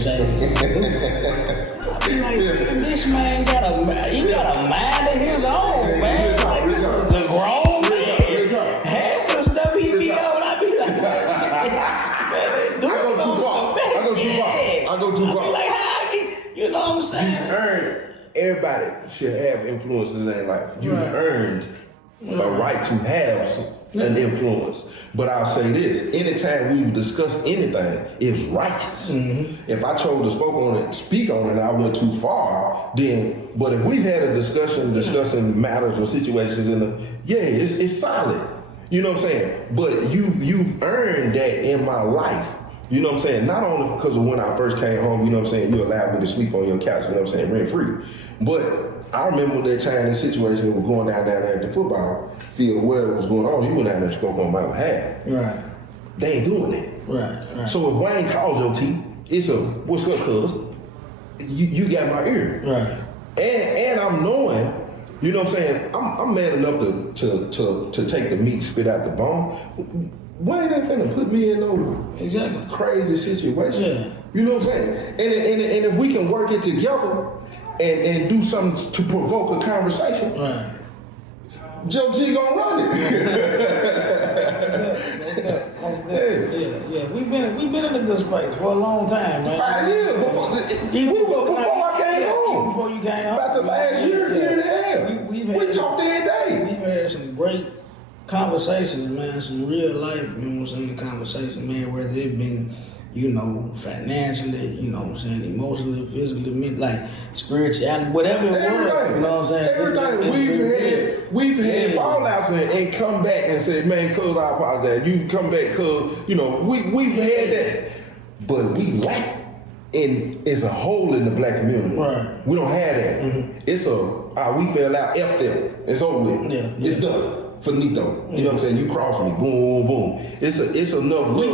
stage. I be like, this man got a mind of his own, man. Like, this is a grown man. Half the stuff he be on, I be like, man, I go too far. I be like, how you know what I'm saying? Everybody should have influences in their life. You've earned a right to have an influence. But I'll say this, anytime we've discussed anything, it's righteous. If I chose to speak on it and I went too far, then, but if we've had a discussing matters or situations it's solid. You know what I'm saying? But you've earned that in my life. You know what I'm saying? Not only because of when I first came home, you know what I'm saying, you allowed me to sleep on your couch, you know what I'm saying, rent free. But I remember that time, that situation, we were going down there at the football field, or whatever was going on, you went down there and spoke on my behalf. Right. They ain't doing that. Right. So if Wayne calls your T, it's a, what's up, cuz? You got my ear. Right. And I'm knowing, you know what I'm saying, I'm man enough to take the meat, spit out the bone. Wayne ain't finna put me in no crazy situation. Yeah. You know what I'm saying? And if we can work it together and do something to provoke a conversation, right. Joe T gonna run it. Yeah. We've been in a good space for a long time, man. 5 years before I came home. Before you came home. About the last year and a half. We talked every day. We've had some great conversations, man, some real life, you know what I'm saying, conversations, man, whether it been, you know, financially, you know what I'm saying, emotionally, physically, like spirituality, whatever it was, you know what I'm saying? Everything. We've had fallouts and come back and said, man, cuz I apologize. You come back, cuz, you know, we've had that. But we lack as a whole in the black community. Right. We don't have that. It's we fell out, F them. It's over with. Yeah. It's done. Finito. You know what I'm saying? You cross me. Boom, boom, boom. It's enough love. We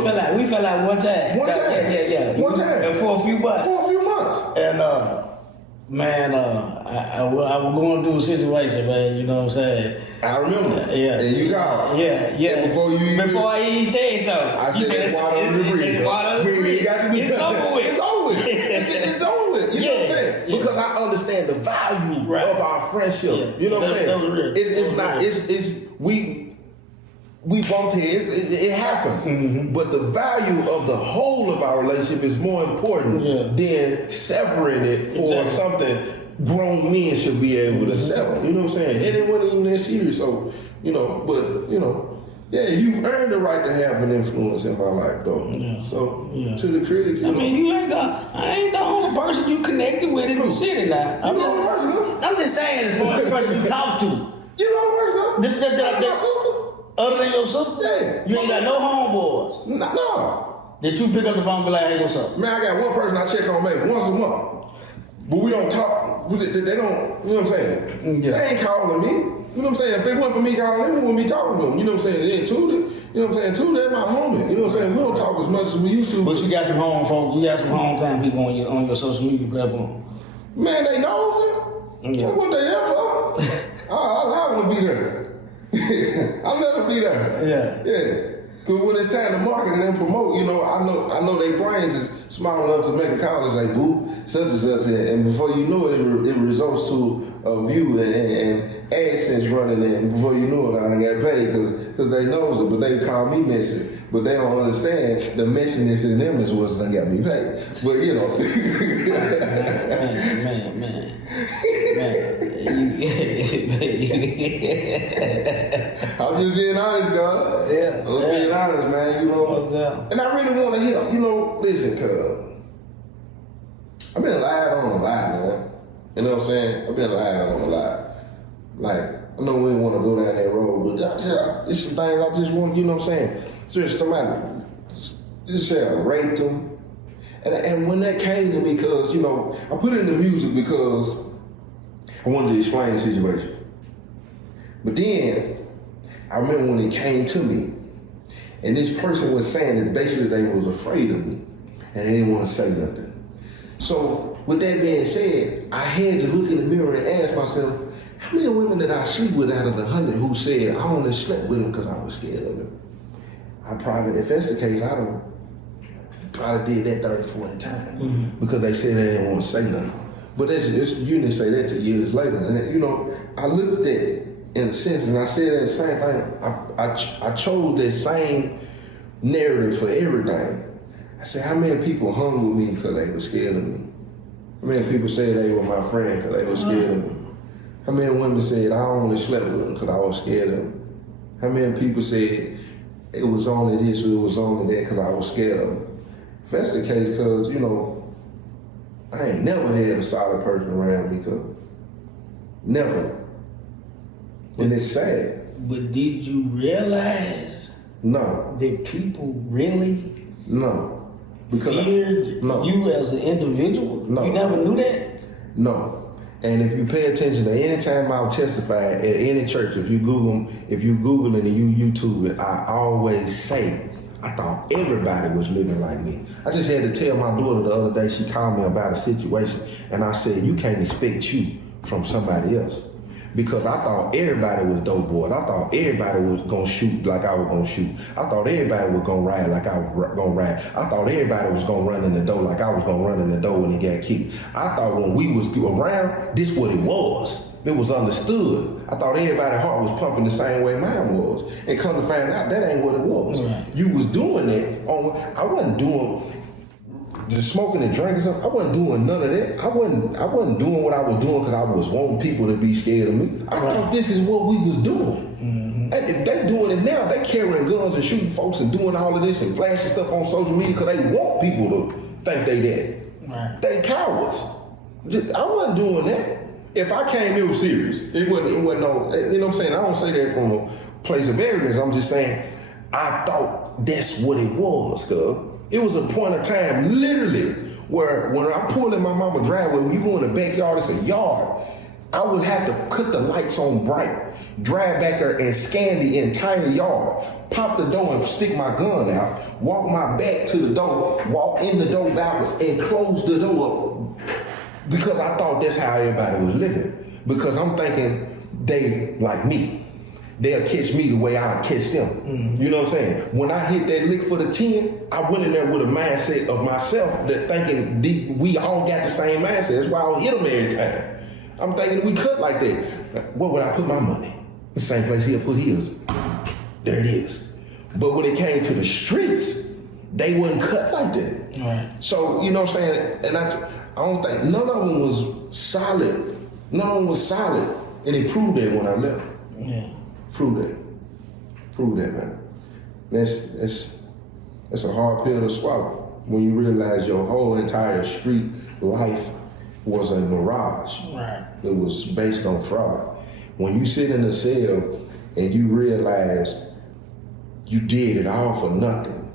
fell out one time. Yeah. One time. And for a few months. And man, I was going through a situation, man, you know what I'm saying? I remember. Yeah. And you called. Yeah. And before I even said so. I said water under the bridge. It's over with. It's over with. It's over with. You know what I'm saying? Yeah. Because I understand the value of our friendship. Yeah. You know what I'm saying? That was real. We bumped heads, it happens. But the value of the whole of our relationship is more important than severing it for something grown men should be able to settle. You know what I'm saying? And it wasn't even that serious. So, you've earned the right to have an influence in my life, though. Yeah. So, to the critics, I ain't the only person you connected with in the city now. I'm just saying, as far as the person you talk to. You know the person? My sister. Other than your sister? Yeah. You ain't got no homeboys? No. That you pick up the phone and be like, hey, what's up? Man, I got one person I check on maybe once a month. But we don't talk. They don't, you know what I'm saying? Yeah. They ain't calling me. You know what I'm saying? If it wasn't for me calling them, we wouldn't be talking to them. You know what I'm saying? Then Tudor, you know what I'm saying? Tudor, they're my homie. You know what I'm saying? We don't talk as much as we used to. But you got some home folk, you got some hometown people on your social media platform. Man, they know it. Yeah. What they there for? I want to be there. I'll never be there. Yeah. Cause when it's time to market and then promote, I know their brains is smart enough to make a call and say, boo, such and such, and before you know it, it results to a view and AdSense running in. And before you know it, I done got paid because they knows it, but they call me messy. But they don't understand the messiness in them is what's done got me paid. But Man. I'm just being honest, God. Yeah. I'm just being honest, man. And I really want to help. Listen, cuz I've been lied on a lot, man. You know what I'm saying? I've been lied on a lot. Like, I know we didn't want to go down that road, but it's some things I just want, you know what I'm saying? Seriously, somebody just said I raped them. And when that came to me, because, I put it in the music because I wanted to explain the situation. But then, I remember when it came to me, and this person was saying that basically they was afraid of me, and they didn't want to say nothing. So, with that being said, I had to look in the mirror and ask myself, how many women did I sleep with out of the 100 who said I only slept with them because I was scared of him? If that's the case, I don't probably did that 30, 40 times because they said they didn't want to say nothing. But you didn't say that till years later. And you know, I looked at that in a sense, and I said that same thing. I chose that same narrative for everything. I said, how many people hung with me because they were scared of me? How many people said they were my friend because they were scared of me? How many women said I only slept with them because I was scared of them? How many people said it was only this or it was only that because I was scared of them? If that's the case, because, you know, I ain't never had a solid person around me, cause never. And it's sad. But did you realize No. that people really No. Because feared no. you as an individual? No. You never knew that? No. And if you pay attention to any time I'll testify at any church, if you Google it and you YouTube it, I always say, I thought everybody was living like me. I just had to tell my daughter the other day, she called me about a situation, and I said, you can't expect you from somebody else. Because I thought everybody was dope boy. I thought everybody was gonna shoot like I was gonna shoot. I thought everybody was gonna ride like I was gonna ride. I thought everybody was gonna run in the door like I was gonna run in the door when he got kicked. I thought when we was around, this what it was. It was understood. I thought everybody's heart was pumping the same way mine was. And come to find out, that ain't what it was. Right. You was doing it on, I wasn't doing the smoking and drinking stuff. I wasn't doing none of that. I wasn't doing what I was doing because I was wanting people to be scared of me. I thought this is what we was doing. And if they doing it now, they carrying guns and shooting folks and doing all of this and flashing stuff on social media because they want people to think they that. Right. They cowards. I wasn't doing that. If I came, it was serious. It wasn't no, you know what I'm saying? I don't say that from a place of arrogance. I'm just saying, I thought that's what it was, cuz. It was a point of time, literally, where when I pulled in my mama's driveway, when you go in the backyard, it's a yard. I would have to put the lights on bright, drive back there and scan the entire yard, pop the door and stick my gun out, walk my back to the door, walk in the door backwards and close the door up. Because I thought that's how everybody was living. Because I'm thinking they like me. They'll catch me the way I'll catch them. You know what I'm saying? When I hit that lick for the 10, I went in there with a mindset of myself that thinking we all got the same mindset. That's why I hit them every time. I'm thinking we cut like that. Where would I put my money? The same place he'll put his. There it is. But when it came to the streets, they wouldn't cut like that. Right. So, you know what I'm saying? And I don't think, none of them was solid. None of them was solid. And they proved that when I left. Yeah. Prove that, man. That's a hard pill to swallow when you realize your whole entire street life was a mirage. Right. It was based on fraud. When you sit in a cell and you realize you did it all for nothing.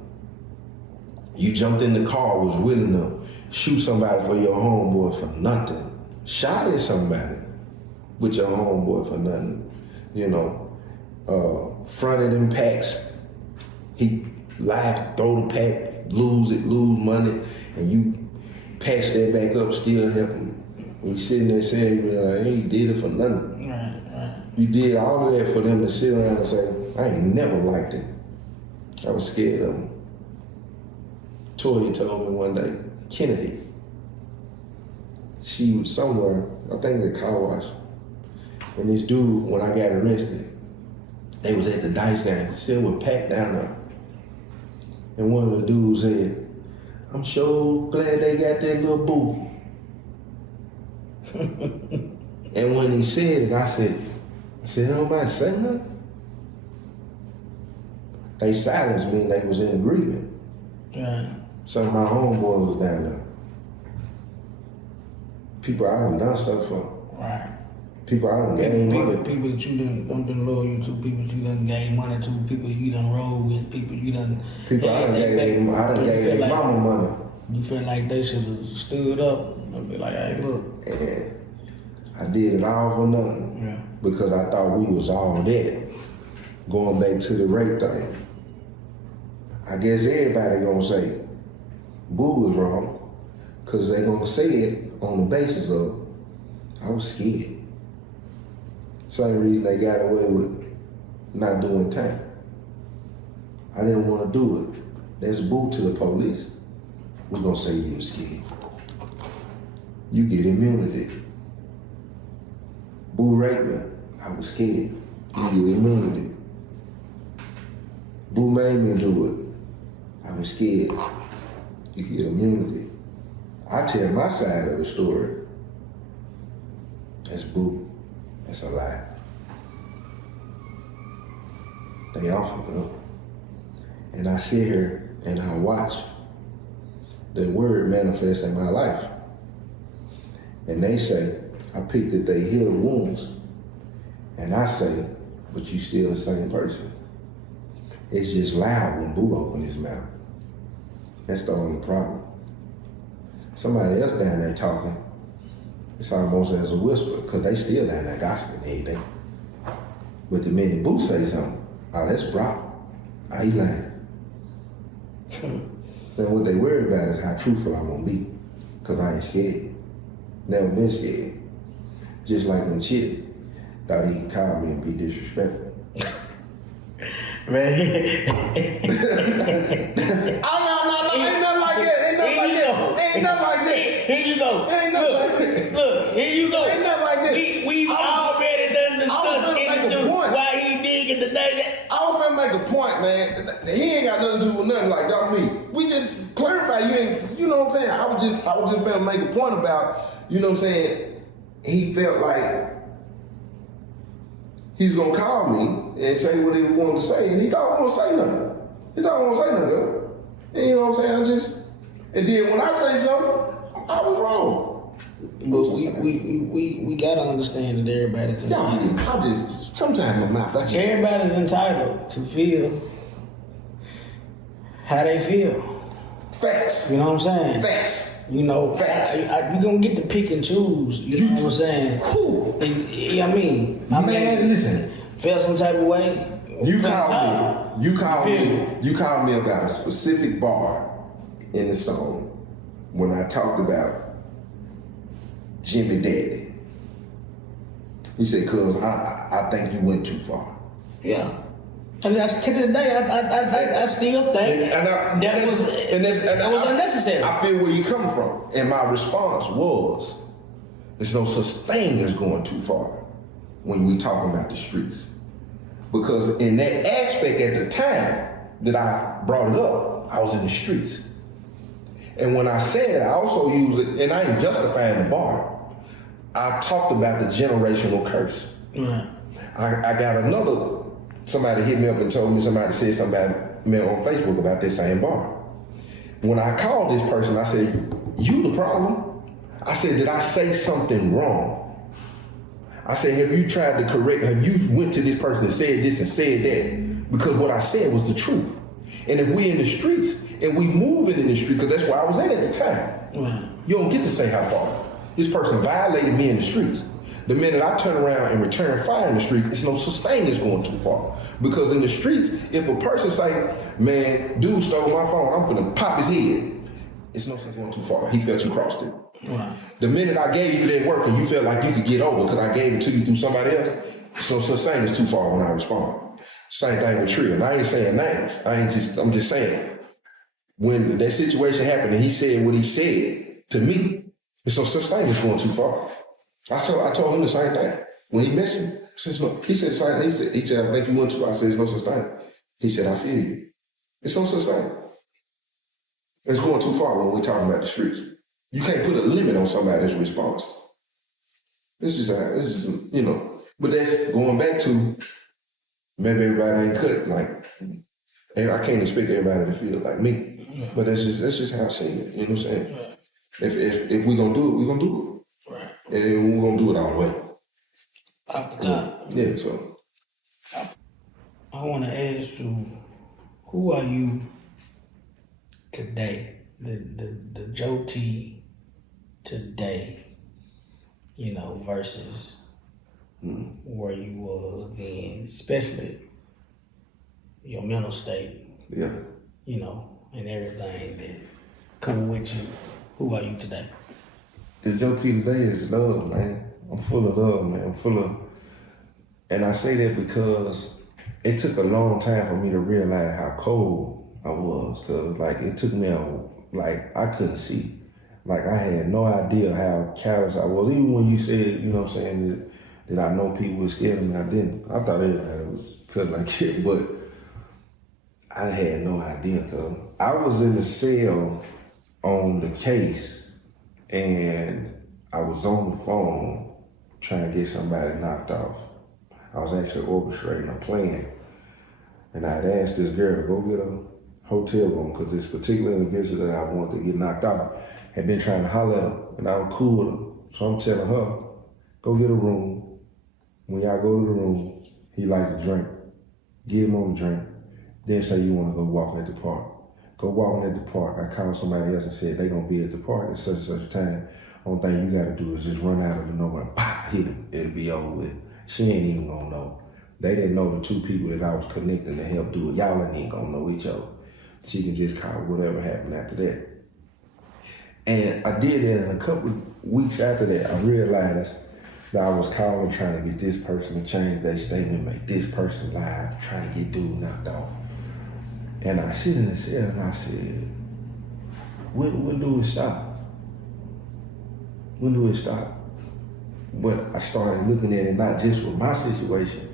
You jumped in the car, was willing to shoot somebody for your homeboy for nothing. Shot at somebody with your homeboy for nothing, you know. Fronted them packs, he lied, throw the pack, lose money, and you patch that back up, still helping. When you sitting there saying, you like, hey, you did it for nothing. Right. You did all of that for them to sit around and say, I ain't never liked it. I was scared of him. Toya told me one day, Kennedy, she was somewhere, I think at the car wash, and this dude, when I got arrested, they was at the dice game, still was packed down there. And one of the dudes said, I'm sure glad they got that little boo. And when he said it, I said, nobody say nothing. They silenced me and they was in agreement. Right. So my homeboy was down there. People I done stuff for. Right. People I done gave money. People that you done been loyal to, people you done gave money to, people you done rolled with, people you done... People I done gave their mama money. You feel like they should have stood up and be like, hey, look. And I did it all for nothing. Yeah. Because I thought we was all that. Going back to the rape thing. I guess everybody gonna say, Boo was wrong. Because they gonna say it on the basis of, I was scared. Same reason they got away with not doing time. I didn't want to do it. That's Boo to the police. we're gonna say you were scared. You get immunity. Boo raped me, I was scared. You get immunity. Boo made me do it, I was scared. You get immunity. I tell my side of the story. That's boo. That's a lie. They offer go. And I sit here and I watch the word manifest in my life. And they say, I picked that they heal wounds. And I say, but you still the same person. It's just loud when Boo open his mouth. That's the only problem. Somebody else down there talking, it's almost as a whisper, because they still down there gossiping every day. But the minute Boo say something, oh, that's Brock. Oh, he lying. Then what they worried about is how truthful I'm gonna be, because I ain't scared. Never been scared. Just like when Chitty thought he could call me and be disrespectful. Man. Ain't nothing like that. Ain't nothing like that. Here you go. Ain't nothing like that. Look, here you go. Ain't nothing like that. We've already done discussed why he digging today. I was finna make a point, man. He ain't got nothing to do with nothing like that. Me. We just clarify. You know what I'm saying? I was just finna make a point about, you know what I'm saying? He felt like he's gonna call me and say what he wanted to say, and he thought I won't say nothing. He thought I won't say nothing, though. And you know what I'm saying? And then when I say something, I was wrong. But we gotta understand that everybody's entitled. Sometimes my mouth. Everybody's entitled to feel how they feel. Facts. You know what I'm saying? Facts. You know, facts. You gonna get to pick and choose. You know what I'm saying? I mean, listen. Feel some type of way. You called me about a specific bar in the song when I talked about Jimmy Daddy. He said, "Cause I think you went too far." Yeah. And that's to this day, I still think that was unnecessary. I feel where you come from. And my response was, there's no such thing as going too far when we talking about the streets. Because in that aspect at the time that I brought it up, I was in the streets. And when I said it, I also use it, and I ain't justifying the bar. I talked about the generational curse. Right. I got somebody hit me up and told me somebody said something about me on Facebook about this same bar. When I called this person, I said, "You the problem." I said, "Did I say something wrong?" I said, "Have you tried to correct, have you went to this person and said this and said that?" Because what I said was the truth. And if we in the streets and we moving in the street, because that's where I was at the time, Right. You don't get to say how far. This person violated me in the streets. The minute I turn around and return fire in the streets, it's no such thing as going too far. Because in the streets, if a person say, "Man, dude stole my phone, I'm gonna pop his head," it's no sense going too far. He felt you crossed it. Right. The minute I gave you that work and you felt like you could get over because I gave it to you through somebody else, it's no such thing as too far when I respond. Same thing with Trill. And I ain't saying names. I'm just saying. When that situation happened and he said what he said to me, it's no such thing as going too far. I told him the same thing. When he mentioned me, he said same thing. He said, "I think you went too far." I said, "There's no such thing." He said, "I feel you." It's no such thing. It's going too far when we're talking about the streets. You can't put a limit on somebody's response. This is you know. But that's going back to maybe everybody ain't cut like. I can't expect everybody to feel like me. But that's just how I see it. You know what I'm saying? If we're gonna do it, we're gonna do it. Right. And we're gonna do it all the way. Off the top. Yeah, so I wanna ask you, who are you today? The Joe T today, you know, versus where you was then, especially your mental state. Yeah. You know, and everything that come with you. Who are you today? The Joe T today is love, man. I'm full of love, man. And I say that because it took a long time for me to realize how cold I was. Cause like it took me like I couldn't see. Like I had no idea how callous I was. Even when you said, you know what I'm saying, that I know people were scared of me, I didn't. I thought everybody was cut like shit, but I had no idea, cuz I was in the cell on the case and I was on the phone trying to get somebody knocked off. I was actually orchestrating a plan. And I had asked this girl to go get a hotel room because this particular individual that I wanted to get knocked out had been trying to holler at her, and I was cool with her. So I'm telling her, go get a room. When y'all go to the room, he like to drink. Get him on the drink. Then say you want to go walking at the park. Go walking at the park. I called somebody else and said they gonna be at the park at such and such a time. Only thing you gotta do is just run out of the nowhere, pop, hit him. It'll be over with. She ain't even gonna know. They didn't know the two people that I was connecting to help do it. Y'all ain't even gonna know each other. She can just call whatever happened after that. And I did that, and a couple of weeks after that, I realized that I was calling trying to get this person to change their statement, make this person live, trying to get dude knocked off. And I sit in the cell and I said, when do it stop? When do it stop? But I started looking at it not just with my situation.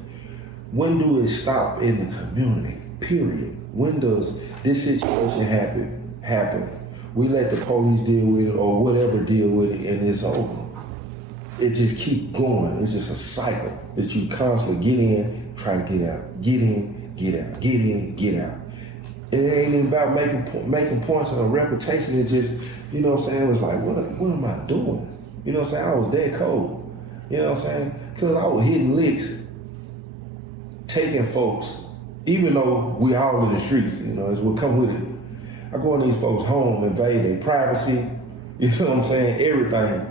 When do it stop in the community, period? When does this situation happen? We let the police deal with it or whatever deal with it and it's over. It just keep going. It's just a cycle that you constantly get in, try to get out, get in, get out, get in, get out. And it ain't even about making points on a reputation. It's just, you know what I'm saying? It was like, what am I doing? You know what I'm saying? I was that cold. You know what I'm saying? Because I was hitting licks, taking folks, even though we all in the streets, you know, it's what come with it. I go in these folks' home, invade their privacy, you know what I'm saying? Everything.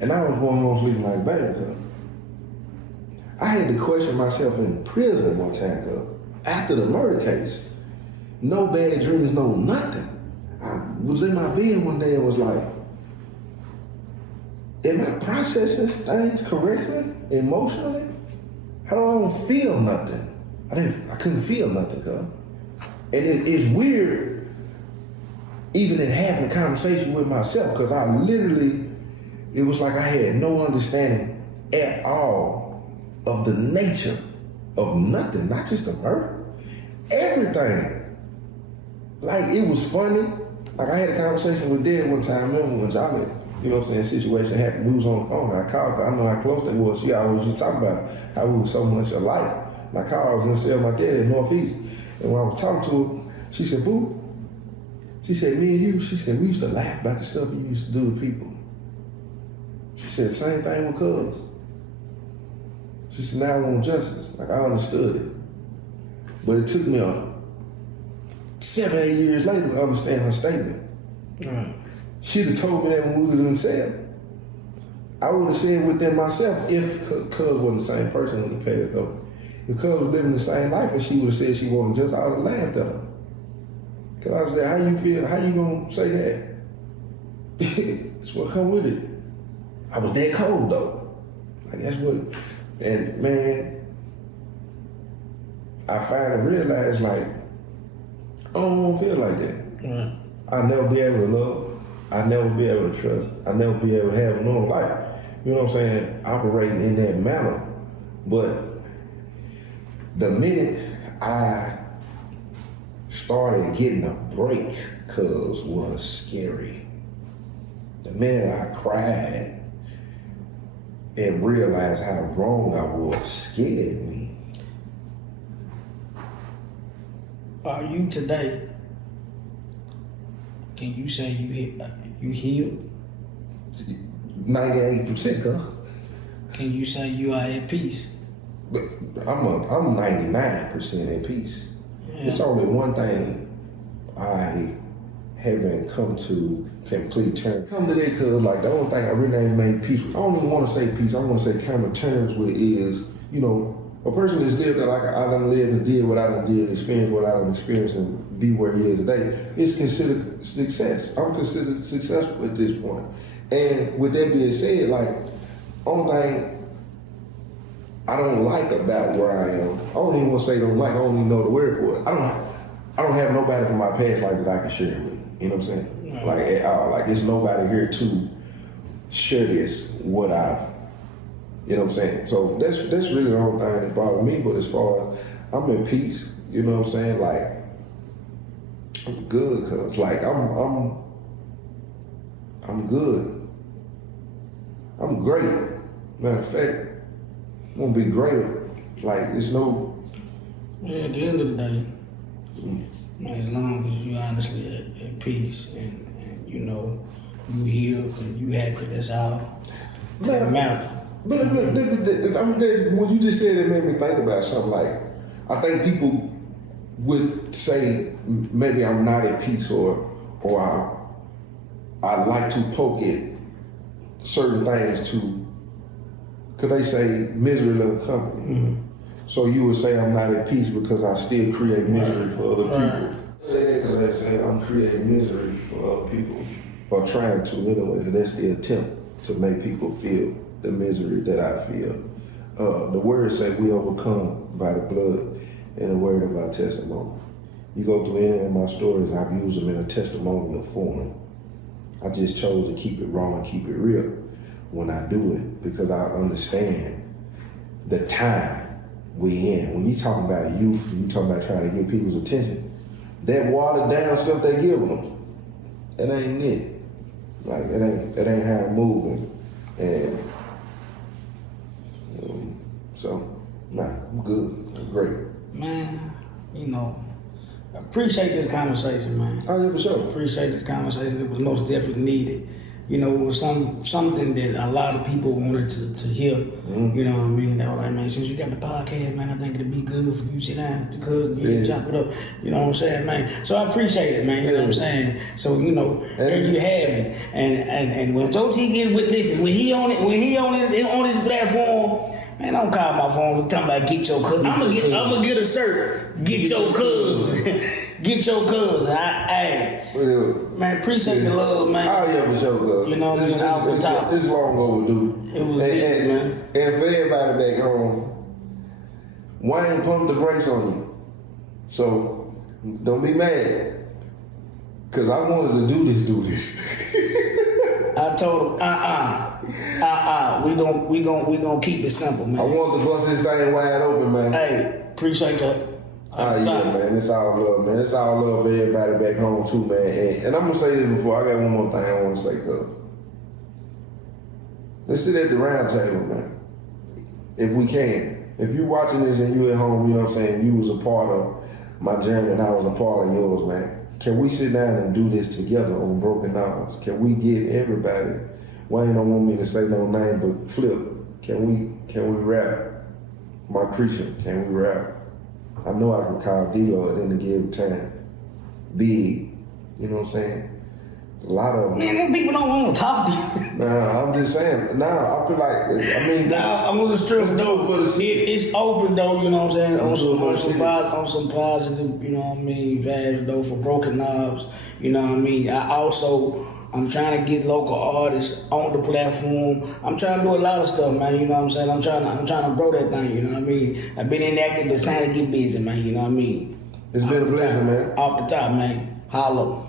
And I was going home sleeping like a baby, cuz. I had to question myself in prison one time, cuz. After the murder case, no bad dreams, no nothing. I was in my bed one day and was like, am I processing things correctly, emotionally? How do I don't feel nothing? I couldn't feel nothing, cuz. And it's weird, even in having a conversation with myself, because I literally, it was like I had no understanding at all of the nature of nothing, not just the murder, everything. Like, it was funny. Like, I had a conversation with Dad one time, remember when Jolly, you know what I'm saying, situation happened, we was on the phone, and I called her, I know how close they was. She always used to talk about how we were so much alike. And I called her, I was in the cell with my dad in Northeast, and when I was talking to her, she said, Boo, she said, me and you, she said, we used to laugh about the stuff you used to do to people. She said, same thing with cuz. She said, now I want justice. Like, I understood it. But it took me 7, 8 years later to understand her statement. Right. She'd have told me that when we was in the cell. I would have said within myself, if cuz wasn't the same person when he passed though. If cuz was living the same life and she would have said she wanted justice, I would have laughed at her. Cause I would say, how you feel? How you gonna say that? That's what come with it. I was that cold though. Like that's what, and man, I finally realized like, I don't wanna feel like that. Right. I'll never be able to love. I'll never be able to trust. I'll never be able to have a normal life. You know what I'm saying? Operating in that manner. But the minute I started getting a break, cuz was scary. The minute I cried and realized how wrong I was, scared me. Are you today, can you say you healed? 98%, cuz. Can you say you are at peace? I'm 99% at peace. Yeah. It's only one thing I haven't come to complete terms. Come to that because like the only thing I really ain't made peace with, I don't even want to say peace, I want to say come to terms with is, you know, a person that's lived like I done lived and did what I done did, experienced what I done experienced and be where he is today, is considered success. I'm considered successful at this point. And with that being said, like, only thing I don't like about where I am, I don't even want to say don't like, I don't even know the word for it. I don't have nobody from my past life that I can share with. You know what I'm saying? like at all. Like there's nobody here to share this, what I've, you know what I'm saying? So that's really the only thing that bothers me, but as far as I'm in peace, you know what I'm saying? Like, I'm good, cause like I'm good. I'm great. Matter of fact, I'm gonna be greater. Like it's no. Yeah, at the end of the day, man, as long as you honestly at peace and you know you healed and you happy, that's all that matters. But when you just said it, made me think about something. Like I think people would say maybe I'm not at peace or I like to poke at certain things to, could they say misery loves company? Mm-hmm. So you would say I'm not at peace because I still create misery for other people. Say that because I say I'm creating misery for other people, or trying to anyway. That's the attempt to make people feel the misery that I feel. The word say we overcome by the blood and the word of our testimony. You go through any of my stories, I've used them in a testimonial form. I just chose to keep it raw and keep it real when I do it because I understand the time we in. When you talking about youth, and you talking about trying to get people's attention, that watered down stuff they give them, it ain't it. Like it ain't how I'm moving. And so, nah, I'm good. I'm great. Man, you know, I appreciate this conversation, man. Oh, yeah, for sure. Appreciate this conversation. It was most definitely needed. You know, it was something that a lot of people wanted to hear. Mm-hmm. You know what I mean? They were like, man, since you got the podcast, man, I think it'd be good for you to sit down because you chop it up. You know what I'm saying, man? So I appreciate it, man. You know what I'm saying? So, you know, there you have it. And when Joe T get with this, when he on his platform, man, don't call my phone talking about get your cousin. I'm gonna get a shirt. Get your cousin. Get your cousin. Man, appreciate the love, man. Oh yeah, for sure, cuz. You know what I'm saying? This long overdue. It was big, man. And for everybody back home, Wayne pumped the brakes on you. So don't be mad. Cause I wanted to do this. I told him, we gonna keep it simple, man. I want to bust this thing wide open, man. Hey, appreciate you. Yeah, man. It's all love, man. It's all love for everybody back home too, man. And I'm gonna say this before. I got one more thing I want to say, cuz. Let's sit at the round table, man. If we can. If you watching this and you at home, you know what I'm saying, you was a part of my journey and I was a part of yours, man. Can we sit down and do this together on Broken Knowledge? Can we get everybody? Wayne don't want me to say no name, but Flip. Can we rap? Marcretia, can we rap? I know I can call D-Lo at any given time. Big, you know what I'm saying? A lot of them. Man, them people don't want to talk to you. Nah, I'm just saying. Nah, I feel like, I'm gonna stress though. It's open though, you know what I'm saying? On some positive, you know what I mean, vibes though for Broken Knobs, you know what I mean? I'm trying to get local artists on the platform. I'm trying to do a lot of stuff, man. You know what I'm saying? I'm trying to grow that thing. You know what I mean? I've been inactive, but it's time to get busy, man. You know what I mean? It's been a blessing, man. Off the top, man. Holla.